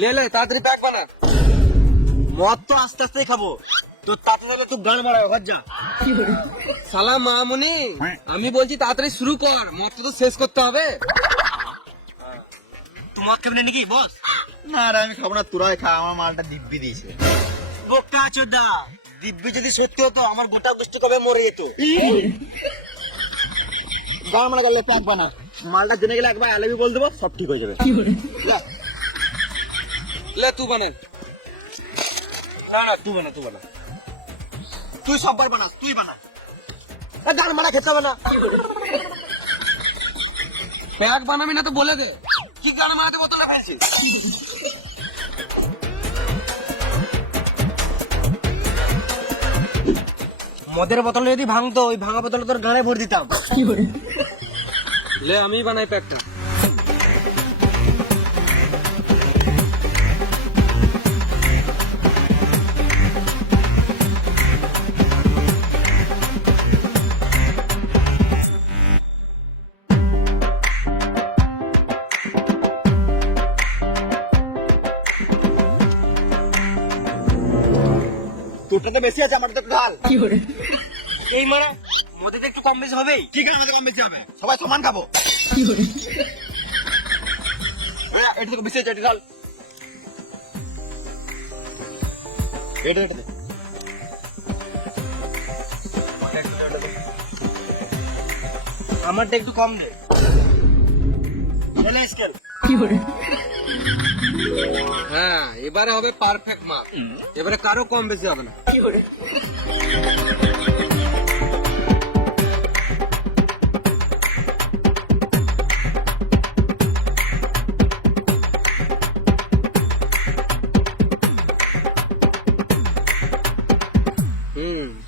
ले ले ताড়াতাড়ি প্যাক বানা। মদ তো আস্তে আস্তেই খাবো, তো তাড়াতাড়ি তুই গান বাড়াও ঘর যা। শালা মামুনি, আমি বলছি তাড়াতাড়ি শুরু কর, মদটা তো শেষ করতে হবে। তুই মদ খাবি না নাকি বস? না রে আমি খাবো না, তোরাই খা, আমার মালটা দিব্যি দিয়েছে। বোকা চোদা, দিব্যি যদি সত্যি হতো আমার গোটা গোষ্ঠী কবে মরে যেত। গান মানে গেলে প্যাক বানা, মালটা জেনে গেলে একবার আলাবি বল দেবো, সব ঠিক হয়ে যাবে। ले तू बना। ना ना तू बना, तू बना। তুই সববার বানাস, তুই বানা। গান মারা খেতে হবে না। প্যাক বানাবি না তো বলে দে, কি গান মারাতে বোতলে ফেলছিস? মদের বোতলে যদি ভাঙতো, ওই ভাঙা বোতলে তোর গানে ভরে দিতাম। ले আমি বানাই প্যাকটা। তোরটা তো বেশি আছে, আমার তো ঢাল। এই মারা মধ্যে একটু কম বেশি হবেই। ঠিক আছে, আমাদের কম বেশি হবে, সবাই সমান খাবো। এটা তো বেশি আছে, এটা ঢাল। এটা এটা দে। আমারটা একটু কম দে। চলে স্কেল। হ্যাঁ এবারে হবে পারফেক্ট মাপ, এবারে কারো কম বেশি হবে না।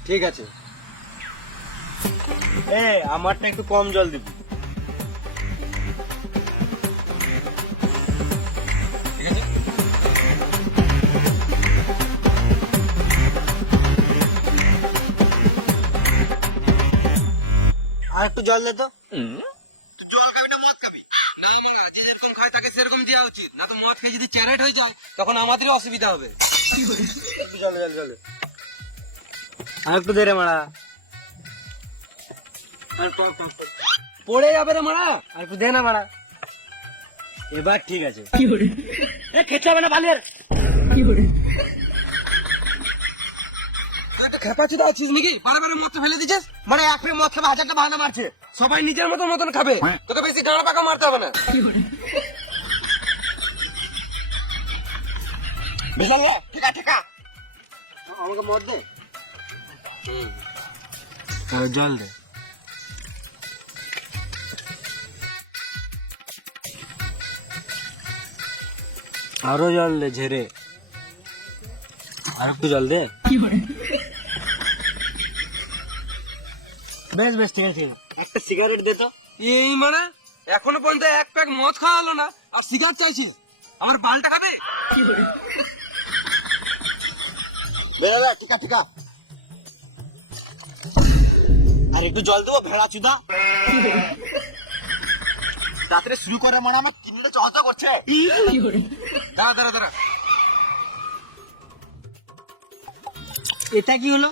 ঠিক আছে। আমারটা একটু কম জল দিবি। ঠিক আছে। আর একটু জল দে তো। জল খাবি না মদ খাবি? না না, যে যেরকম খায় তাকে সেরকম দেওয়া উচিত, না তো মদ খেয়ে যদি চেরেট হয়ে যায় তখন আমাদেরই অসুবিধা হবে। একটু জল জল জল আর একটু দে রে মারা। পড়ে যাবে রে মারা, আর একটু দে না মারা। এবার ঠিক আছে। খেতে হবে না বালের। খেপাচ্ছিস আছিস নাকি? বারে মদ ফেলে দিচ্ছিস। মানে এক প্লেট মদ খাবে, হাজারটা বাহানা মারছে। সবাই নিজের মতন খাবে, তোকে বেশি গাঁড়া পাকা মারতে হবে না। বুঝলাম না? ঠিক আছে, ঠিক আছে। আমাকে মদ দে। জল দে। আরো জল দে ঝেড়ে। আর একটু জল দে। বেশ বেশ ঠিক আছে। একটা সিগারেট দে তো। এই মানে এখনো পর্যন্ত এক প্যাক মদ খাওয়া হলো না, আর সিগারেট চাইছে। আমার বালটা খাবে? বেরোবে, ঠিক আছে, ঠিক আছে। আর একটু জল দেবো, ভেড়া চুদা। রাত্রে শুরু করে মানে আমার কিনলে চহচা করছে। দাঁড়া দাঁড়া দাঁড়া, এটা কি হলো?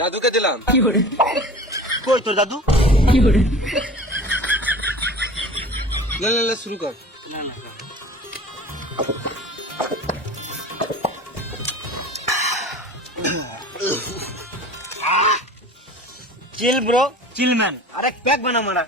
দাদুকে দিলাম। কই তোর দাদু? লে লে লে শুরু কর। চিল ব্রো, চিল ম্যান। আরে প্যাক বানা মারা।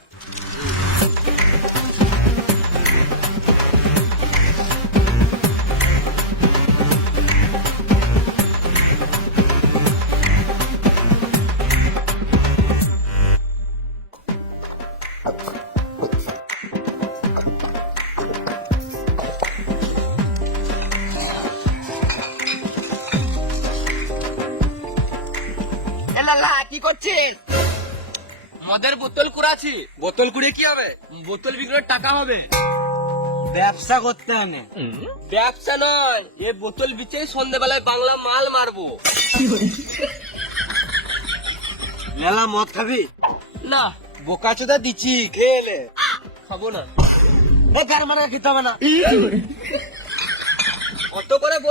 কি করছিস? মদের বোতল কুড়াচ্ছি। বোতল কুড়িয়ে কি হবে? বোতল বিক্রির টাকা হবে। ব্যবসা করতে হবে। ব্যবসা নয়, এ বোতল বিচে সন্ধ্যেবেলায় বাংলা মাল মারবো। মেলা মদ খাবি? না, বোকা চোদা দিচ্ছি, খেয়ে এলে। খাবো না। গান মারা খেতে হবে না।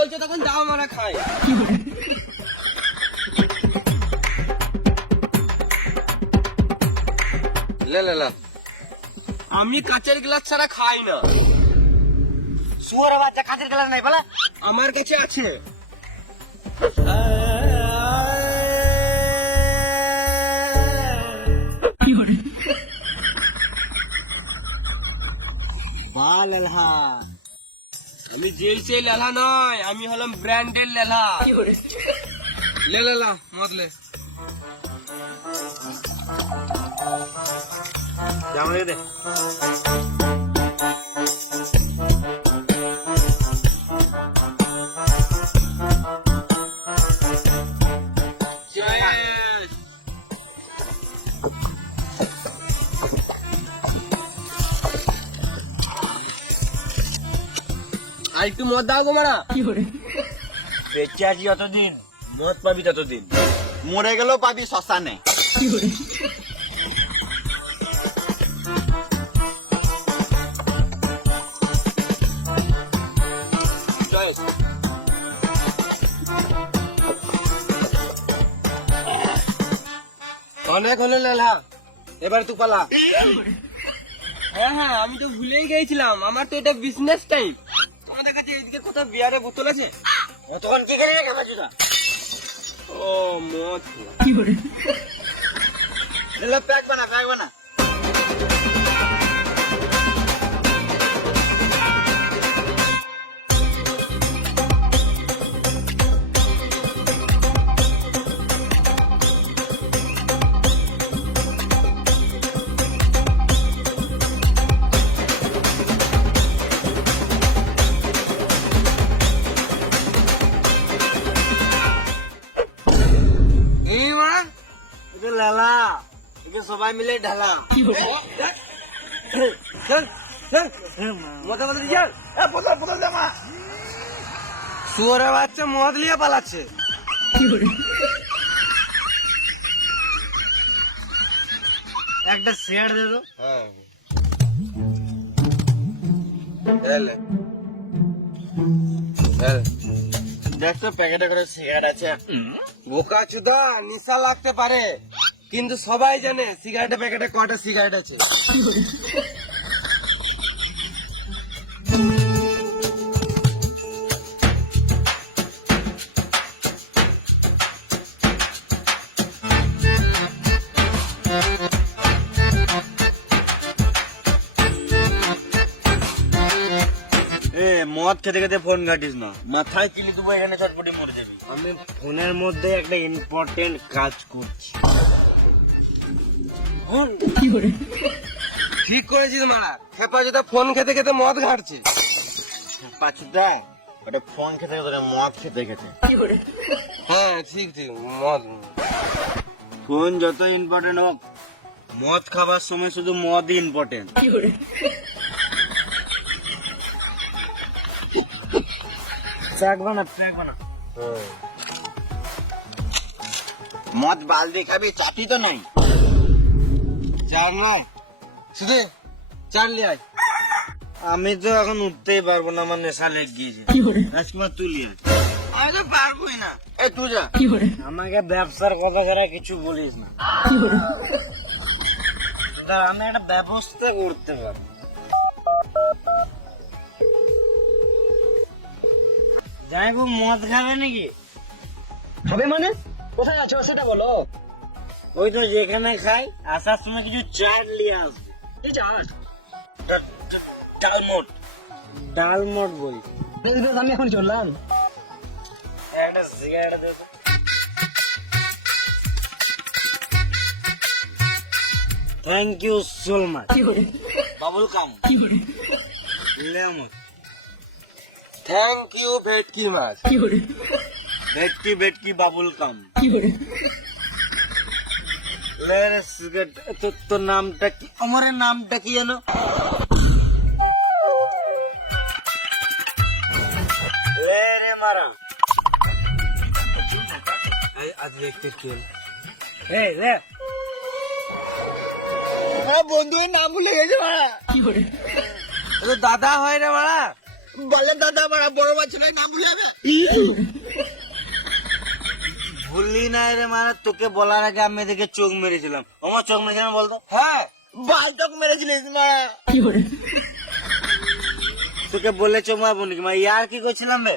বলছে তখন দাও মারা খাই। লে লে লে। আমি কাচের গ্লাস ছাড়া খাই না। শুয়ার বাচ্চা কাঁচের গ্লাস নাই বলা? আমার কাছে আছে। বাহ লেলহা। আমি যেই সেই লেলা নয়, আমি হলাম ব্র্যান্ডের লেলা। লে লেলা মত লে। জামা দে। Cheers! আর একটু মদ দাও গো মারা। বেঁচে আছি যতদিন মদ পাবি ততদিন, মরে গেলেও পাবি শ্মশানে। Cheers! অনেক হলো লেলা, এবার তুই পালা। হ্যাঁ হ্যাঁ, আমি তো ভুলেই গেছিলাম, আমার তো এটা বিজনেস টাইপ। আমাদের কাছে এইদিকে কোথাও বিয়ারের বোতল আছে? তখন কি করে রেখে পাচ্ছি না? ও মদ। প্যাক বানা, প্যাক বানা। এই মা, এটা লালা, এটা সবাই মিলে ঢালা। শুয়োরের বাচ্চা মদ নিয়ে পালাচ্ছে। একটা শেয়ার দে তো। দেখ তো প্যাকেটে করে সিগারেট আছে। বোকা চুদা, নেশা লাগতে পারে, কিন্তু সবাই জানে সিগারেটের প্যাকেটে কয়টা সিগারেট আছে। মদ খেতে খেতে ফোন ঘাটিস না, মাথায় চিলি দেবো, এখানে চটপটি মরে যাবি। আমি ফোনের মধ্যে একটা ইম্পর্টেন্ট কাজ করছি। ঠিক করেছিস মারা, খেপা যেটা ফোন খেতে খেতে মদ ঘাটছে। পাঁচটা ওটা ফোন খেতে খেতে মদ খেতে খেতে। হ্যাঁ ঠিক ঠিক, মদ। ফোন যত ইম্পর্টেন্ট হোক, মদ খাবার সময় শুধু মদই ইম্পর্টেন্ট। প্যাক বানা, প্যাক বানা। মদ বালদি খাবি, চাটি তো নাই। চার নয়, শুধু চার লিয়ে আয়। আমি তো এখন উঠতেই পারবো না, আমার নেশা লেগে গিয়েছে। রাজকুমার তুই লিয়ে আয়। আমি তো পারবোই না। এ তুই যা। আমাকে ব্যবসার কথা ছাড়া কিছু বলিস না। আমি একটা ব্যবস্থা করতে পারবো। যাই গো, মদ খাবে নাকি? হবে মানে? কোথায় আছো সেটা বলো। ওই তো যেখানে খাই, আসার সময় কিছু চাট নিয়ে আসবে। এই যা, ডালমোট, ডালমোট বলি। আমি এখন চললাম। একটা সিগারেট দেবো। Thank you so much. Babul কাম। লেমন। থ্যাংক ইউ ভেটকি মাছ। ভেটকি ভেটকি বাবুল কাম। লে রে সিগারেট। তোর নামটা কি? আমার নামটা কি জানো? লে রে মারা। আজ দেখতে কেন এই লে। বন্ধুর নাম ভুলে গেছে মারা। দাদা হয় রে মারা, বলে দাদা মারা বড় মাছ ছেলে না ভুলে যাবে। ভুললি না রে মারা, তোকে বলার আগে আমি এদিকে চোখ মেরেছিলাম। আমার চোখ মেরেছিলাম বলতো? হ্যাঁ বাল চোখ মেরেছিলিস মা। তোকে বলে চোখ মারবো নাকি মা? ইয়ার কি করছিলাম রে?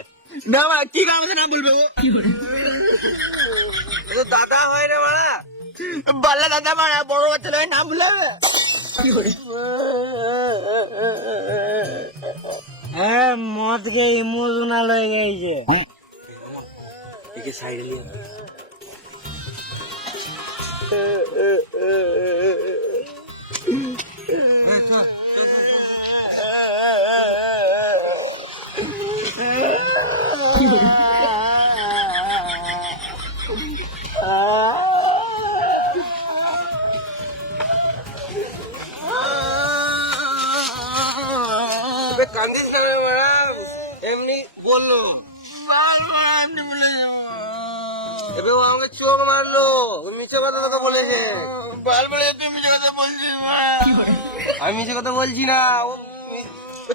না মা কি কারণে না বলবে ও? তো দাদা হয় রে মারা। বলে দাদা মারা বড় মাছ ছেলে না ভুলে যাবে। হ্যাঁ মদ কে ইমোশনাল হয়ে গেছে। একে সাইডে নিয়ে কান্দিস না রে মারা, এমনি বললো। এবার ও আমাকে চোখ মারলো, ওই মিছে কথা তোকে বলেছে। বাল বলে তুই মিছে কথা বলছিস মা। আমি মিছে কথা বলছি না, ও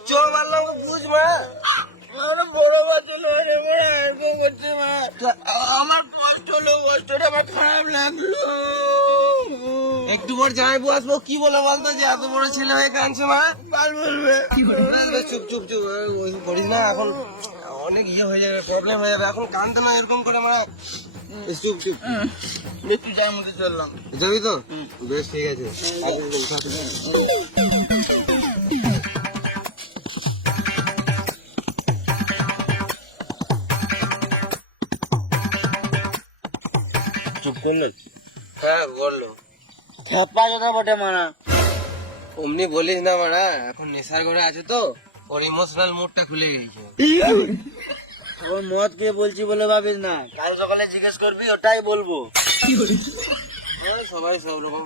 চোখ মারলো আমাকে, বুঝ মা। বড় বাচ্চা নয় রে মা, এরকম করছে মা। আমার কষ্ট হলো, কষ্টটা আমার খারাপ লাগলো। একটু পর জামাইবু আসবো, কি বলে বলতো যে এত বড় ছেলে হয়ে কাঁদছে মা? বাল বলবে। চুপ চুপ চুপ, ওই করিস না, এখন অনেক ইয়ে হয়ে যাবে, প্রবলেম হয়ে যাবে, এখন কাঁদতে না এরকম করে মা। চুপ চুপ, একটু যাই মধ্যে চললাম, যাবি তো? বেশ ঠিক আছে। চুপ করলেন? হ্যাঁ বললো। খেপা কথা বটে মারা। অমনি বলিস না মারা, এখন নেশার ঘরে আছে তো, ওর ইমোশনাল মুডটা খুলে গেছে। ওর মদ কে বলছি বলে ভাবিস না, কাল সকালে জিজ্ঞেস করবি, ওটাই বলবো। সবাই সব রকম